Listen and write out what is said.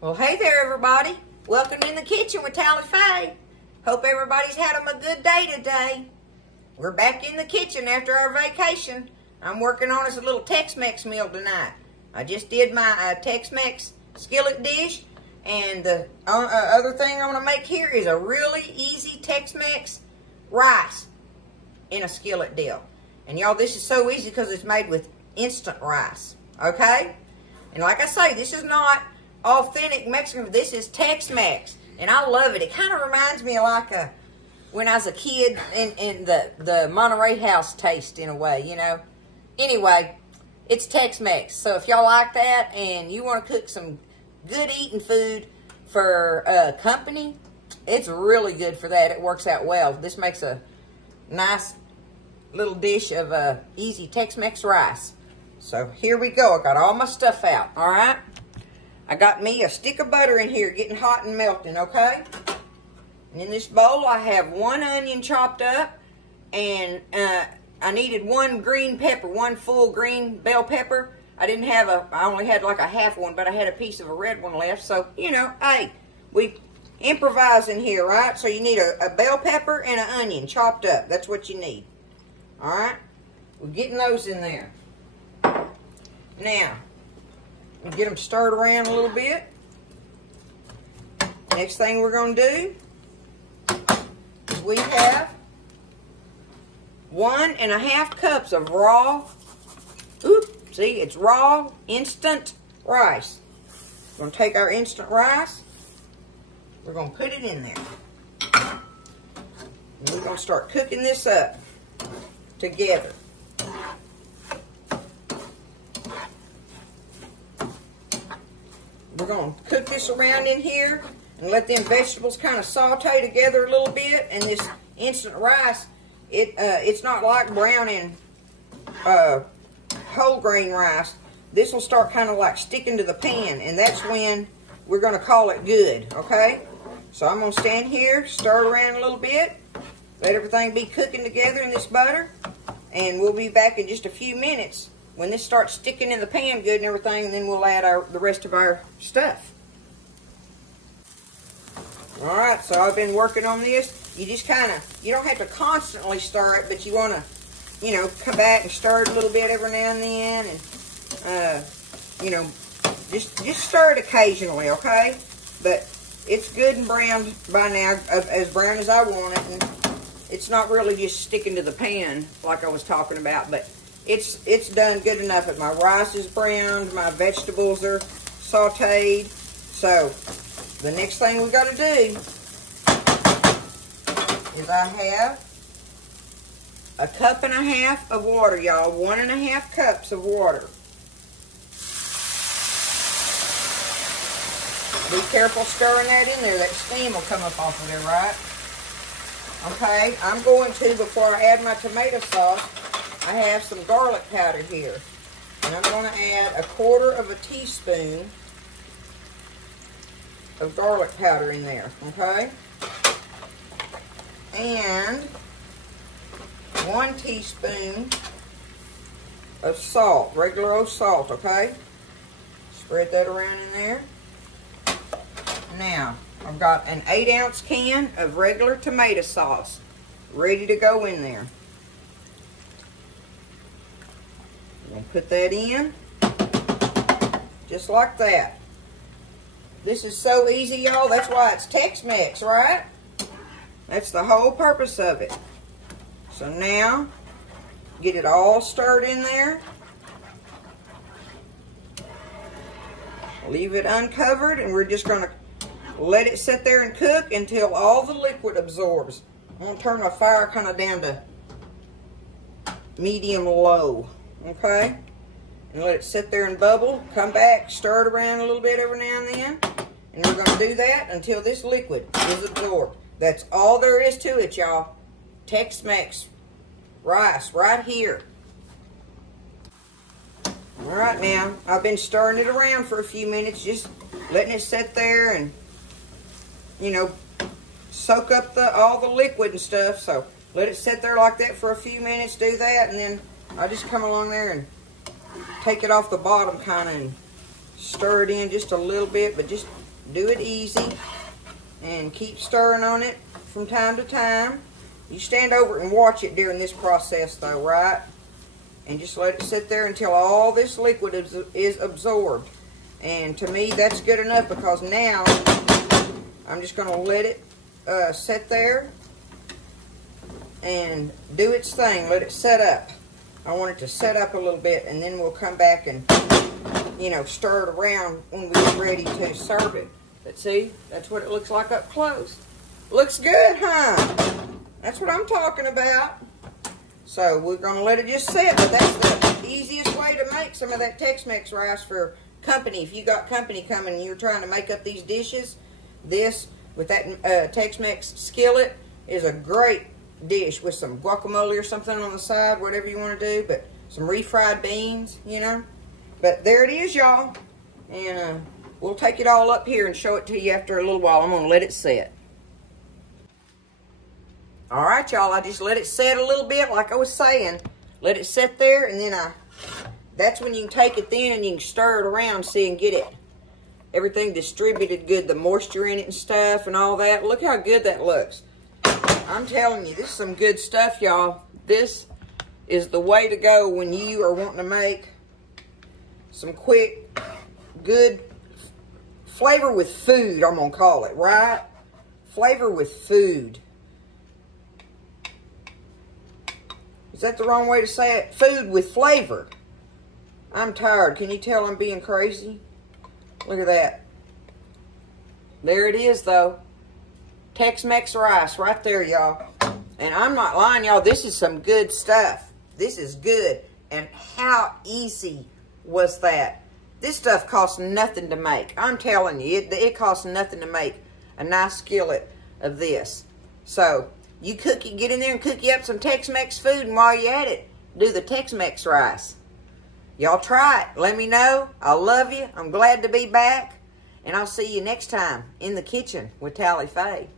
Well, hey there, everybody. Welcome in the kitchen with Tally Faye. Hope everybody's had them a good day today. We're back in the kitchen after our vacation. I'm working on us a little Tex Mex meal tonight. I just did my Tex Mex skillet dish, and the other thing I'm going to make here is a really easy Tex Mex rice in a skillet deal. And y'all, this is so easy because it's made with instant rice, okay? And like I say, this is not authentic Mexican. This is Tex-Mex, and I love it. It kind of reminds me of like when I was a kid in the Monterey House taste in a way, you know. Anyway, it's Tex-Mex, so if y'all like that and you want to cook some good eating food for company, it's really good for that. It works out well. This makes a nice little dish of easy Tex-Mex rice. So here we go. I got all my stuff out, all right? I got me a stick of butter in here getting hot and melting, okay? And in this bowl, I have 1 onion chopped up, and I needed 1 green pepper, 1 full green bell pepper. I only had like a half one, but I had a piece of a red one left. So, you know, hey, we improvising here, right? So you need a bell pepper and an onion chopped up. That's what you need, all right? We're getting those in there. Now, and get them stirred around a little bit. Next thing we're going to do is we have 1.5 cups of raw, see, it's raw instant rice. We're going to take our instant rice, we're going to put it in there. And we're going to start cooking this up together. We're going to cook this around in here and let them vegetables kind of saute together a little bit. And this instant rice, it's not like browning whole grain rice. This will start kind of like sticking to the pan, and that's when we're going to call it good, okay? So I'm going to stand here, stir it around a little bit, let everything be cooking together in this butter, and we'll be back in just a few minutes when this starts sticking in the pan good and everything, and then we'll add the rest of our stuff. Alright, so I've been working on this. You just kind of, you don't have to constantly stir it, but you want to, you know, come back and stir it a little bit every now and then, and, you know, just stir it occasionally, okay? But it's good and browned by now, as brown as I want it, and it's not really just sticking to the pan like I was talking about, but it's done good enough that my rice is browned, my vegetables are sauteed. So the next thing we got to do is I have 1.5 cups of water, y'all. 1.5 cups of water. Be careful stirring that in there. That steam will come up off of there, right? Okay, I'm going to, before I add my tomato sauce, I have some garlic powder here, and I'm going to add 1/4 teaspoon of garlic powder in there, okay? And 1 teaspoon of salt, regular old salt, okay? Spread that around in there. Now, I've got an 8-ounce can of regular tomato sauce ready to go in there. I'm going to put that in, just like that. This is so easy, y'all. That's why it's Tex-Mex, right? That's the whole purpose of it. So now, get it all stirred in there. Leave it uncovered, and we're just going to let it sit there and cook until all the liquid absorbs. I'm going to turn my fire kind of down to medium-low. Okay, and let it sit there and bubble. Come back, stir it around a little bit every now and then, and we're going to do that until this liquid is absorbed. That's all there is to it, y'all. Tex-Mex rice right here. All right, now I've been stirring it around for a few minutes, just letting it sit there and, you know, soak up all the liquid and stuff. So let it sit there like that for a few minutes. Do that, and then I just come along there and take it off the bottom kind of and stir it in just a little bit, but just do it easy and keep stirring on it from time to time. You stand over and watch it during this process though, right? And just let it sit there until all this liquid is absorbed. And to me, that's good enough, because now I'm just going to let it sit there and do its thing. Let it set up. I want it to set up a little bit, and then we'll come back and, you know, stir it around when we get ready to serve it. But see, that's what it looks like up close. Looks good, huh? That's what I'm talking about. So we're going to let it just sit, but that's the easiest way to make some of that Tex-Mex rice for company. If you got company coming and you're trying to make up these dishes, this with that Tex-Mex skillet is a great dish with some guacamole or something on the side, whatever you want to do, but some refried beans, you know. But there it is, y'all. And we'll take it all up here and show it to you after a little while. I'm going to let it sit. All right, y'all, I just let it set a little bit, like I was saying. Let it sit there, and then that's when you can take it then and you can stir it around, see, and get it everything distributed good, the moisture in it and stuff and all that. Look how good that looks. I'm telling you, this is some good stuff, y'all. This is the way to go when you are wanting to make some quick, good flavor with food, I'm going to call it, right? Flavor with food. Is that the wrong way to say it? Food with flavor. I'm tired. Can you tell I'm being crazy? Look at that. There it is, though. Tex Mex rice right there, y'all. And I'm not lying, y'all. This is some good stuff. This is good. And how easy was that? This stuff costs nothing to make. I'm telling you, it costs nothing to make a nice skillet of this. So, you cook it, get in there and cook you up some Tex-Mex food, and while you're at it, do the Tex Mex rice. Y'all try it. Let me know. I love you. I'm glad to be back. And I'll see you next time in the kitchen with Tally Faye.